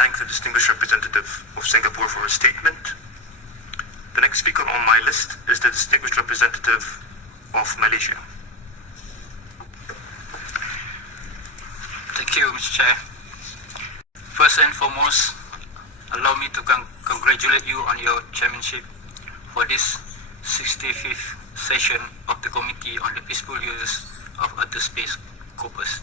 thank the distinguished representative of Singapore for his statement. The next speaker on my list is the distinguished representative of Malaysia. Thank you, Mr. Chair. First and foremost, allow me to congratulate you on your chairmanship for this 65th session of the Committee on the Peaceful Use of Outer Space, Copuos.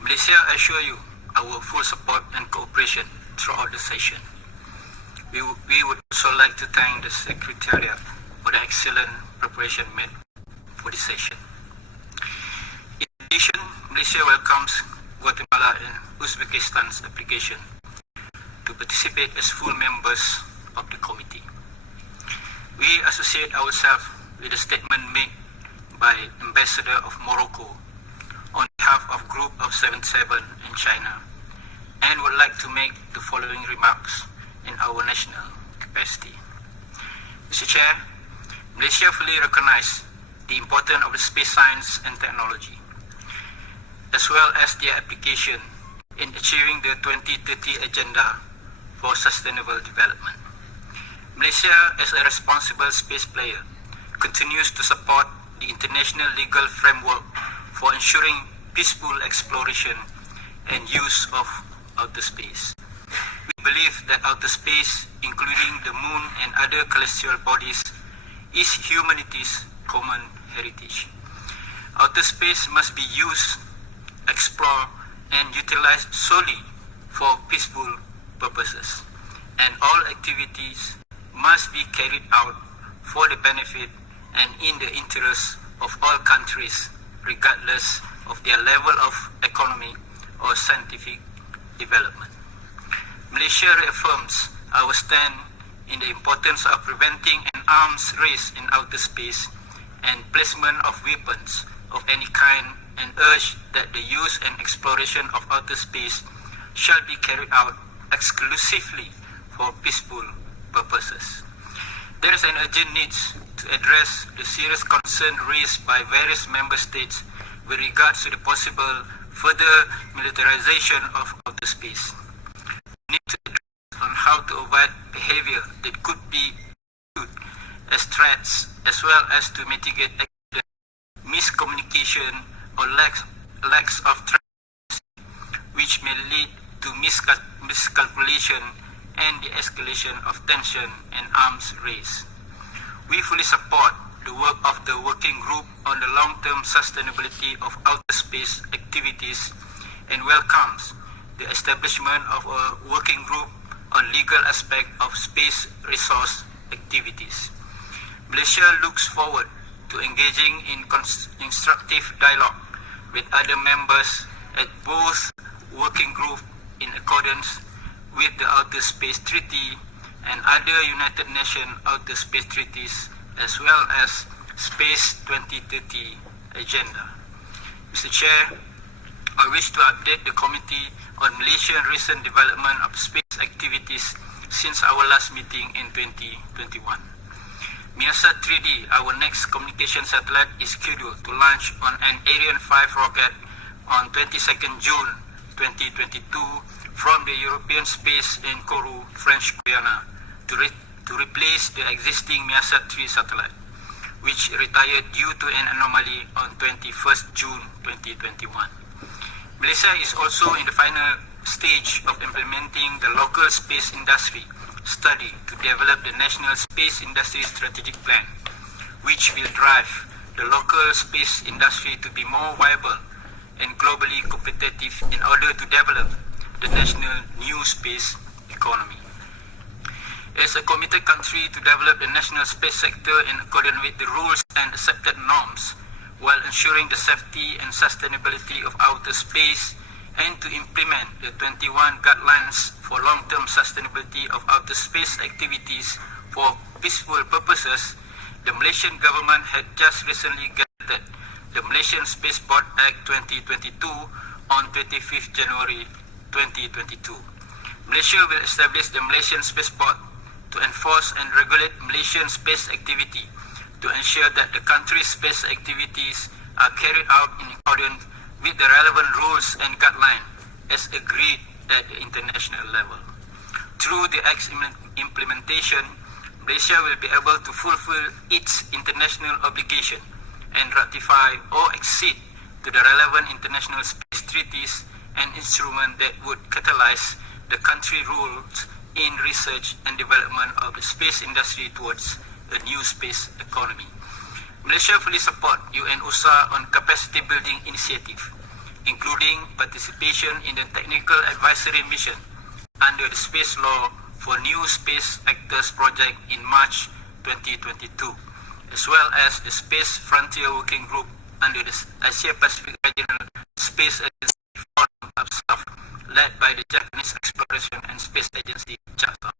Malaysia assure you our full support and cooperation throughout the session. We would also like to thank the Secretariat for the excellent preparation made for this session. In addition, Malaysia welcomes Guatemala and Uzbekistan's application to participate as full members of the committee. We associate ourselves with the statement made by Ambassador of Morocco on behalf of Group of 77 in China, and would like to make the following remarks in our national capacity. Mr. Chair, Malaysia fully recognizes the importance of the space science and technology, as well as their application in achieving the 2030 Agenda for Sustainable Development. Malaysia, as a responsible space player, continues to support the international legal framework for ensuring peaceful exploration and use of outer space. We believe that outer space, including the moon and other celestial bodies, is humanity's common heritage. Outer space must be used, explored, and utilized solely for peaceful purposes, and all activities must be carried out for the benefit and in the interest of all countries, regardless of their level of economic or scientific development. Malaysia reaffirms our stand in the importance of preventing an arms race in outer space and placement of weapons of any kind, and urge that the use and exploration of outer space shall be carried out exclusively for peaceful purposes. There is an urgent need to address the serious concern raised by various member states with regards to the possible further militarization of outer space. We need to address on how to avoid behavior that could be viewed as threats, as well as to mitigate miscommunication or lacks of transparency, which may lead to miscalculation and the escalation of tension and arms race. We fully support the work of the Working Group on the long-term sustainability of outer space activities and welcomes the establishment of a working group on legal aspect of space resource activities. Malaysia looks forward to engaging in constructive dialogue with other members at both working group in accordance with the Outer Space Treaty and other United Nations Outer Space Treaties, as well as Space 2030 Agenda. Mr. Chair, I wish to update the committee on Malaysian recent development of space activities since our last meeting in 2021. MYSA 3D, our next communication satellite, is scheduled to launch on an Ariane 5 rocket on 22nd June 2022 from the European space in Kourou, French Guiana, to replace the existing MYSA 3 satellite, which retired due to an anomaly on 21st June 2021. Malaysia is also in the final stage of implementing the local space industry study to develop the National Space Industry Strategic Plan, which will drive the local space industry to be more viable and globally competitive in order to develop the national new space economy. As a committed country to develop the national space sector in accordance with the rules and accepted norms, while ensuring the safety and sustainability of outer space, and to implement the 21 guidelines for long-term sustainability of outer space activities for peaceful purposes, the Malaysian government had just recently gazetted the Malaysian Space Board Act 2022 on 25th January 2022. Malaysia will establish the Malaysian Space Board to enforce and regulate Malaysian space activity to ensure that the country's space activities are carried out in accordance with the relevant rules and guidelines as agreed at the international level. Through the Act's implementation, Malaysia will be able to fulfill its international obligation and ratify or accede to the relevant international space treaties and instruments that would catalyze the country rules in research and development of the space industry towards a new space economy. Malaysia fully support UN-USA on capacity building initiative, including participation in the technical advisory mission under the Space Law for New Space Actors project in March 2022, as well as the Space Frontier Working Group under the Asia-Pacific Regional Space Agency Forum of South, led by the Japanese Exploration and Space Agency, JAXA.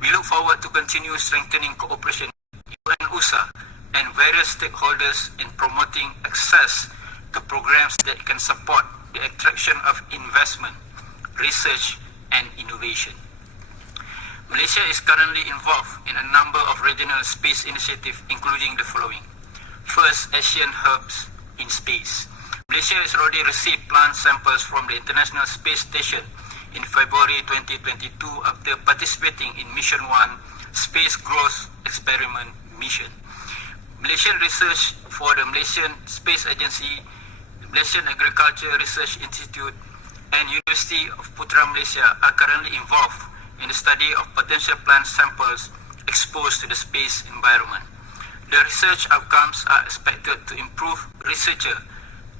We look forward to continue strengthening cooperation with UN-USA and various stakeholders in promoting access to programs that can support the attraction of investment, research, and innovation. Malaysia is currently involved in a number of regional space initiatives, including the following. First, Asian Hubs in Space. Malaysia has already received plant samples from the International Space Station in February 2022 after participating in Mission 1 Space Growth Experiment Mission. Malaysian research for the Malaysian Space Agency, Malaysian Agriculture Research Institute, and University of Putra Malaysia are currently involved in the study of potential plant samples exposed to the space environment. The research outcomes are expected to improve researcher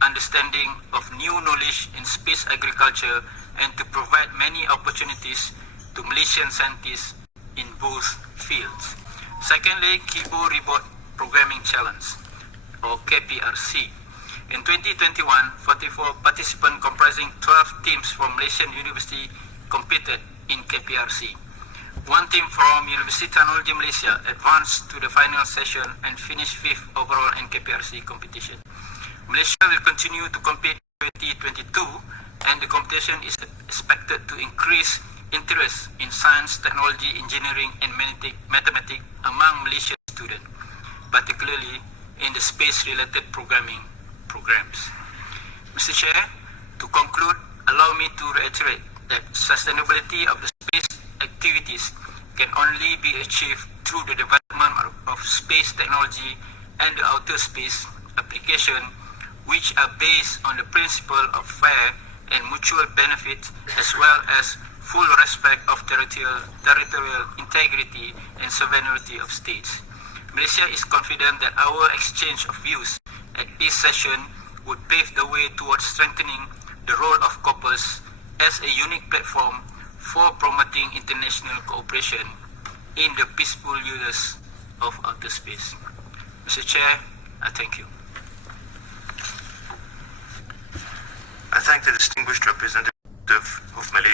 understanding of new knowledge in space agriculture and to provide many opportunities to Malaysian scientists in both fields. Secondly, Kibo Robot Programming Challenge, or KPRC. In 2021, 44 participants comprising 12 teams from Malaysian University competed in KPRC. One team from University Technology Malaysia advanced to the final session and finished 5th overall in KPRC competition. Malaysia will continue to compete in 2022, and the competition is expected to increase interest in science, technology, engineering, and mathematics among Malaysian students, particularly in the space-related programming programs. Mr. Chair, to conclude, allow me to reiterate that sustainability of the space activities can only be achieved through the development of space technology and the outer space application, which are based on the principle of fair and mutual benefit, as well as full respect of territorial integrity and sovereignty of states. Malaysia is confident that our exchange of views at this session would pave the way towards strengthening the role of Copuos as a unique platform for promoting international cooperation in the peaceful use of outer space. Mr. Chair, I thank you. I thank the distinguished representative of Malaysia.